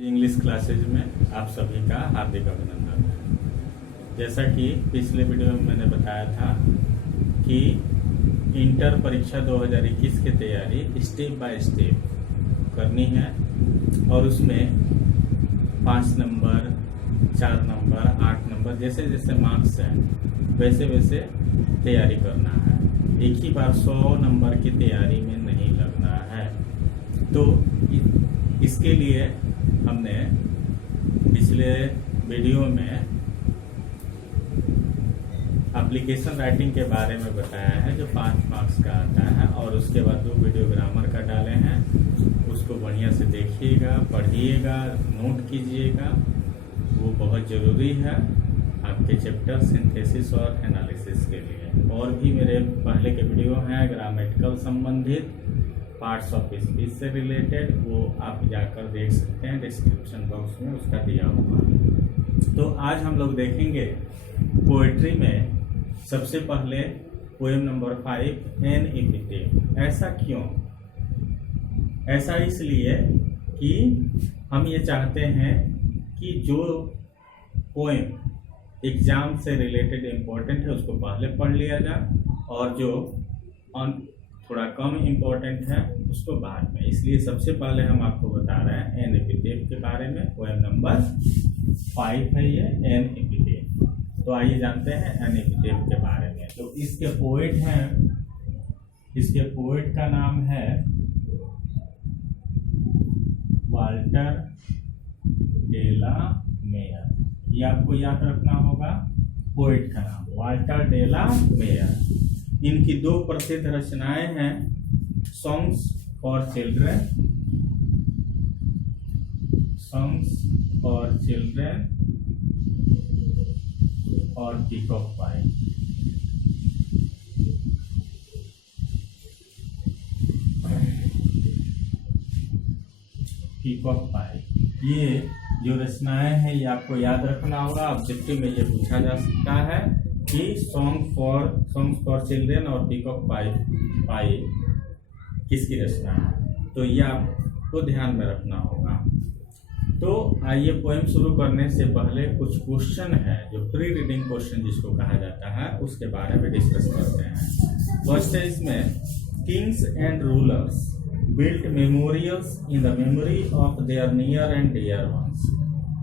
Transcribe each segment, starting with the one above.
English classes में आप सभी का हार्दिक अभिनंदन है। जैसा कि पिछले वीडियो में मैंने बताया था कि इंटर परीक्षा 2021 की तैयारी स्टेप बाय स्टेप करनी है और उसमें 5 नंबर, 4 नंबर, 8 नंबर जैसे जैसे मार्क्स हैं वैसे वैसे तैयारी करना है। एक ही बार 100 नंबर की तैयारी में नहीं लगना है। तो इसके लिए हमने पिछले वीडियो में एप्लीकेशन राइटिंग के बारे में बताया है जो 5 मार्क्स का आता है, और उसके बाद 2 वीडियो ग्रामर का डाले हैं। उसको बढ़िया से देखिएगा, पढ़िएगा, नोट कीजिएगा, वो बहुत ज़रूरी है आपके चैप्टर सिंथेसिस और एनालिसिस के लिए। और भी मेरे पहले के वीडियो हैं ग्रामेटिकल संबंधित, पार्ट्स ऑफ स्पीच से रिलेटेड, वो आप जाकर देख सकते हैं, डिस्क्रिप्शन बॉक्स में उसका दिया हुआ। तो आज हम लोग देखेंगे पोएट्री में सबसे पहले पोएम नंबर 5 एन एपिथेट। ऐसा क्यों? ऐसा इसलिए कि हम ये चाहते हैं कि जो पोएम एग्जाम से रिलेटेड इम्पोर्टेंट है उसको पहले पढ़ लिया जाए और जो थोड़ा कम इम्पोर्टेंट है उसको बाद में। इसलिए सबसे पहले हम आपको बता रहे हैं एन एपिथेट के बारे में। पोएम नंबर 5 है ये एन एपिथेट। तो आइए जानते हैं एन एपिथेट के बारे में। तो इसके पोएट हैं, इसके पोएट का नाम है वाल्टर डे ला मेयर। ये आपको याद रखना होगा, पोएट का नाम वाल्टर डे ला मेयर। इनकी 2 प्रसिद्ध रचनाएं हैं, songs for children, songs for children और पीकॉक पाई। पीकॉक पाई ये जो रचनाएं हैं ये आपको याद रखना होगा। ऑब्जेक्टिव में ये पूछा जा सकता है कि सॉन्ग्स फॉर चिल्ड्रन और पीकॉक पाई किसकी रचना है, तो ये आपको ध्यान में रखना होगा। तो आइए पोएम शुरू करने से पहले कुछ क्वेश्चन है जो प्री रीडिंग क्वेश्चन जिसको कहा जाता है उसके बारे में डिस्कस करते हैं। फर्स्ट है इसमें, kings and rulers built memorials in the memory of their near and dear ones.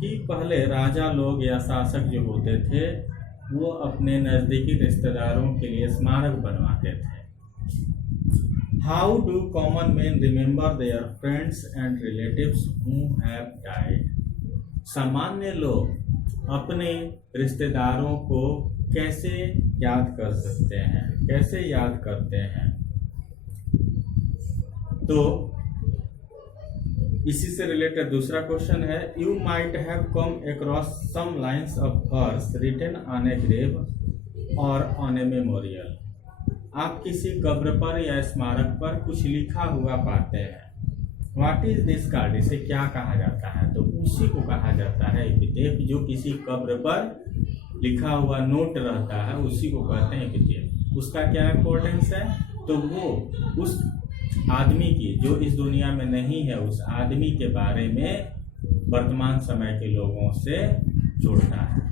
कि पहले राजा लोग या शासक जो होते थे वो अपने नज़दीकी रिश्तेदारों के लिए स्मारक बनवाते थे। How do common man remember their friends and relatives who have died. सामान्य लोग अपने रिश्तेदारों को कैसे याद कर सकते हैं, कैसे याद करते हैं। तो इसी से रिलेटेड दूसरा क्वेश्चन है, you might have come across some lines of verse written on a grave or on a memorial. आप किसी कब्र पर या स्मारक पर कुछ लिखा हुआ पाते हैं। व्हाट इज दिस कार्ड, इसे क्या कहा जाता है? तो उसी को कहा जाता है एपिथेट। जो किसी कब्र पर लिखा हुआ नोट रहता है उसी को कहते हैं एपिथेट। उसका क्या इंपॉर्टेंस है? तो वो उस आदमी की जो इस दुनिया में नहीं है उस आदमी के बारे में वर्तमान समय के लोगों से जोड़ता है।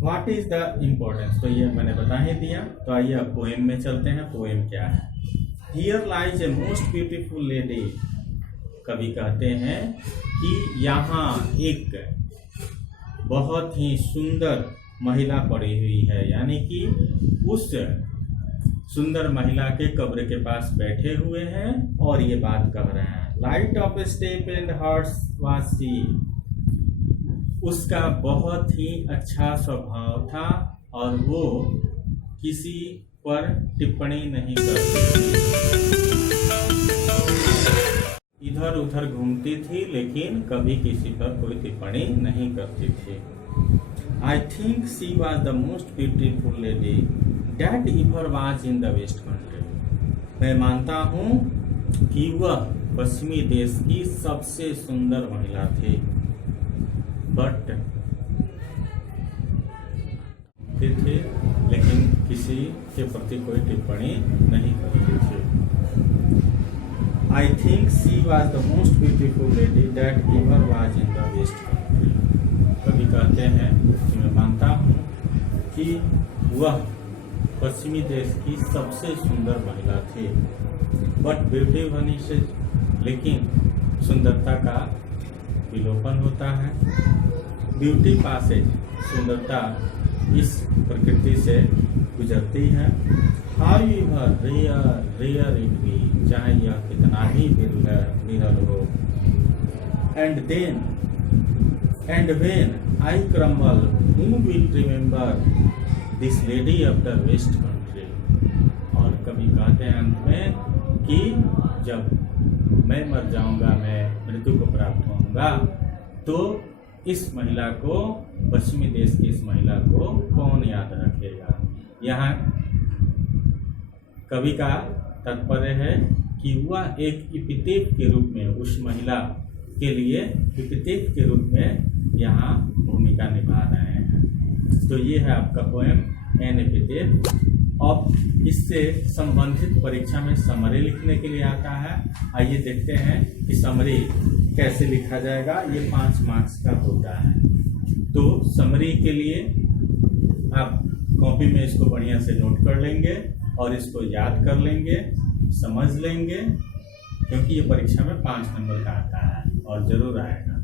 व्हाट इज द इम्पोर्टेंस, तो ये मैंने बता ही दिया। तो आइए अब पोएम में चलते हैं। पोएम क्या है? Here lies a most beautiful lady. कवि कहते हैं कि यहाँ एक बहुत ही सुंदर महिला पड़ी हुई है, यानी कि उस सुंदर महिला के कब्र के पास बैठे हुए हैं और ये बात कह रहे हैं। Light of step and hearts was sea. उसका बहुत ही अच्छा स्वभाव था और वो किसी पर टिप्पणी नहीं करती थी। इधर उधर घूमती थी लेकिन कभी किसी पर कोई टिप्पणी नहीं करती थी। I think she was the most beautiful lady That ever was in the West country। मैं मानता हूँ कि वह पश्चिमी देश की सबसे सुंदर महिला थी। बट थे लेकिन किसी के प्रति कोई टिप्पणी नहीं करती थी। I think she was the most beautiful lady that ever was in the west country. कवि कहते हैं कि मैं मानता हूँ कि वह पश्चिमी देश की सबसे सुंदर महिला थी। बट ब्यूटी वनिशेज, लेकिन सुंदरता का विलोपन होता है। ब्यूटी पासेज, सुंदरता इस प्रकृति से गुजरती है। हाउएवर रेयर इट बी, चाहे यह कितना ही विरल हो। And when I crumble, who will remember this lady of the west country. और कभी कहते हैं अंत में कि जब मैं मर जाऊंगा, मैं मृत्यु को प्राप्त होऊंगा, तो इस महिला को, पश्चिमी देश की इस महिला को कौन याद रखेगा। यहाँ कवि का तात्पर्य है कि वह एक इपिथेट के रूप में, उस महिला के लिए इपिथेट के रूप में यहाँ भूमिका निभा रहे हैं। तो ये है आपका पोएम एन एपिथेट। अब इससे संबंधित परीक्षा में समरी लिखने के लिए आता है। आइए देखते हैं कि समरी कैसे लिखा जाएगा। ये 5 मार्क्स का होता है। तो समरी के लिए आप कॉपी में इसको बढ़िया से नोट कर लेंगे और इसको याद कर लेंगे, समझ लेंगे, क्योंकि ये परीक्षा में 5 नंबर का आता है और जरूर आएगा।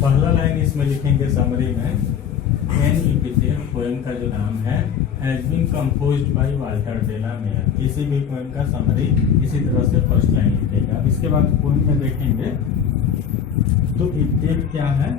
पहला लाइन इसमें लिखेंगे समरी में, एन एपिथेट पोएम का जो नाम है has been composed by Walter de la Mare. किसी भी पोएम का समरी इसी तरह से फर्स्ट लाइन लिखेगा। अब इसके बाद पोएम में देखेंगे तो एपिथेट क्या है।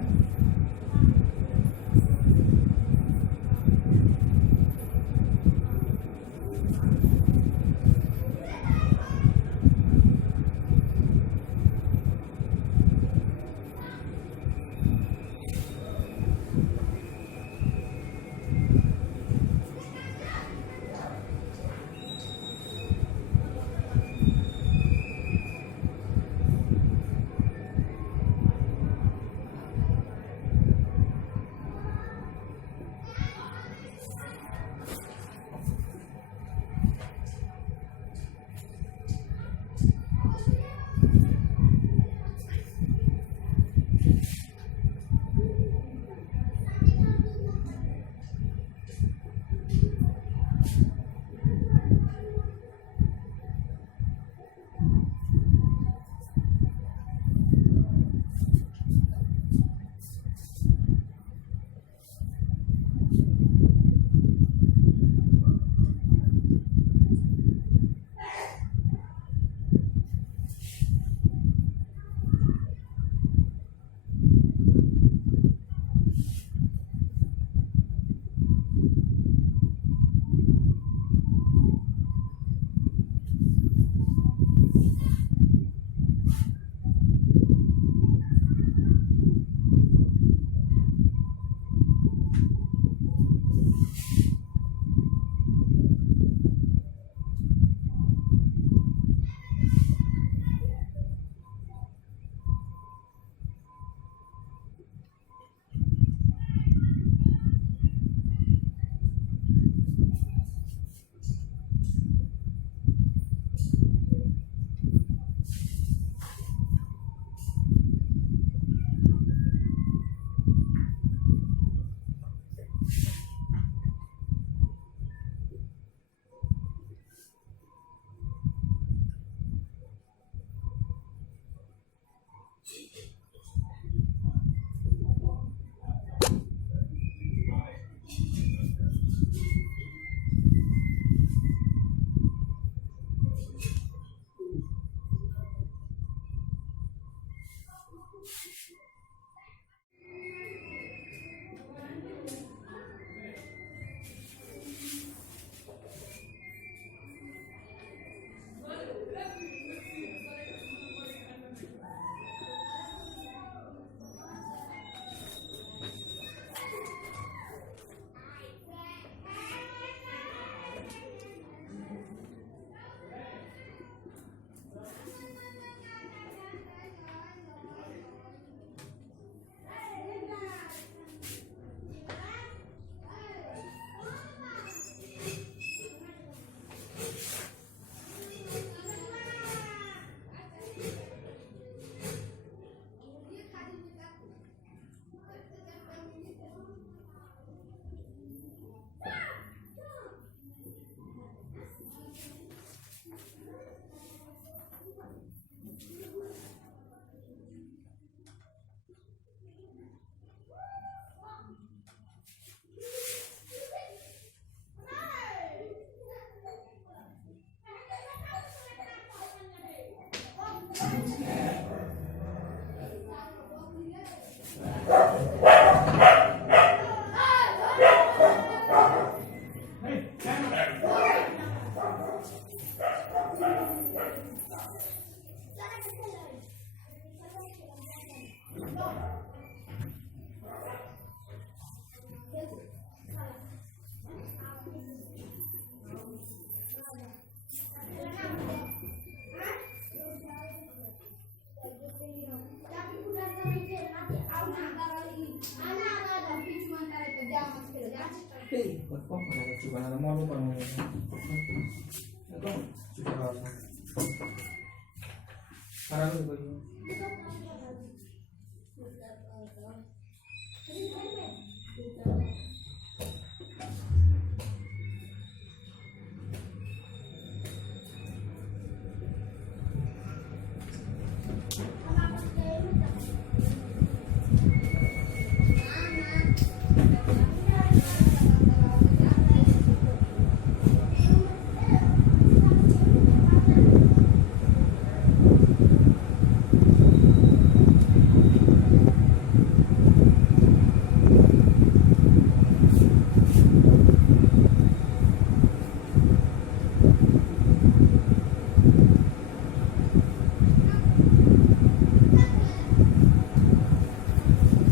बना था मॉडल पर मुझे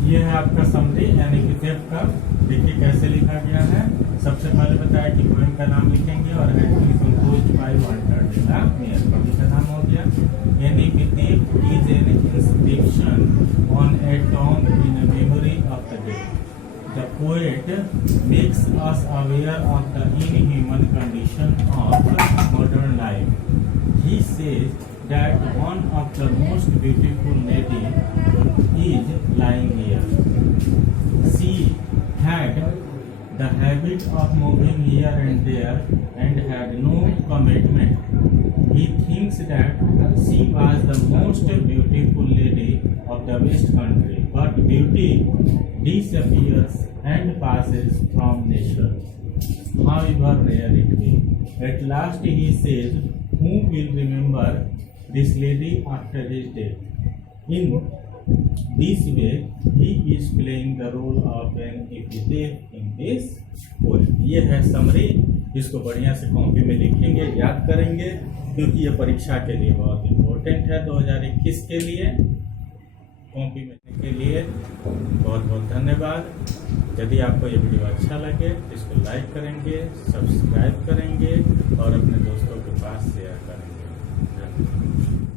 ये है आपका समरी यानी कि थेफ्ट का। देखिए कैसे लिखा गया है। सबसे पहले बताया कि पोएम का नाम लिखेंगे और है composed by Walter de la Mare. कवि का नाम हो गया। यानी कि थेफ्ट is an inscription on a tomb in memory of the dead. The poet makes us aware of the inhuman condition of modern life. He says that one of the most beautiful lady is lying here. She had the habit of moving here and there and had no commitment. He thinks that she was the most beautiful lady of the West Country, but beauty disappears and passes from nature, however rare it be. At last he says, who will remember this lady after his death? In this way, he is playing the role of an epitaph in this poem. ये है summary. इसको बढ़िया से copy में लिखेंगे, याद करेंगे, क्योंकि ये परीक्षा के लिए बहुत इम्पोर्टेंट है 2021 के लिए। कॉपी में के लिए बहुत बहुत धन्यवाद। यदि आपको ये वीडियो अच्छा लगे तो इसको लाइक करेंगे, सब्सक्राइब करेंगे और अपने दोस्तों के पास शेयर करेंगे। धन्यवाद।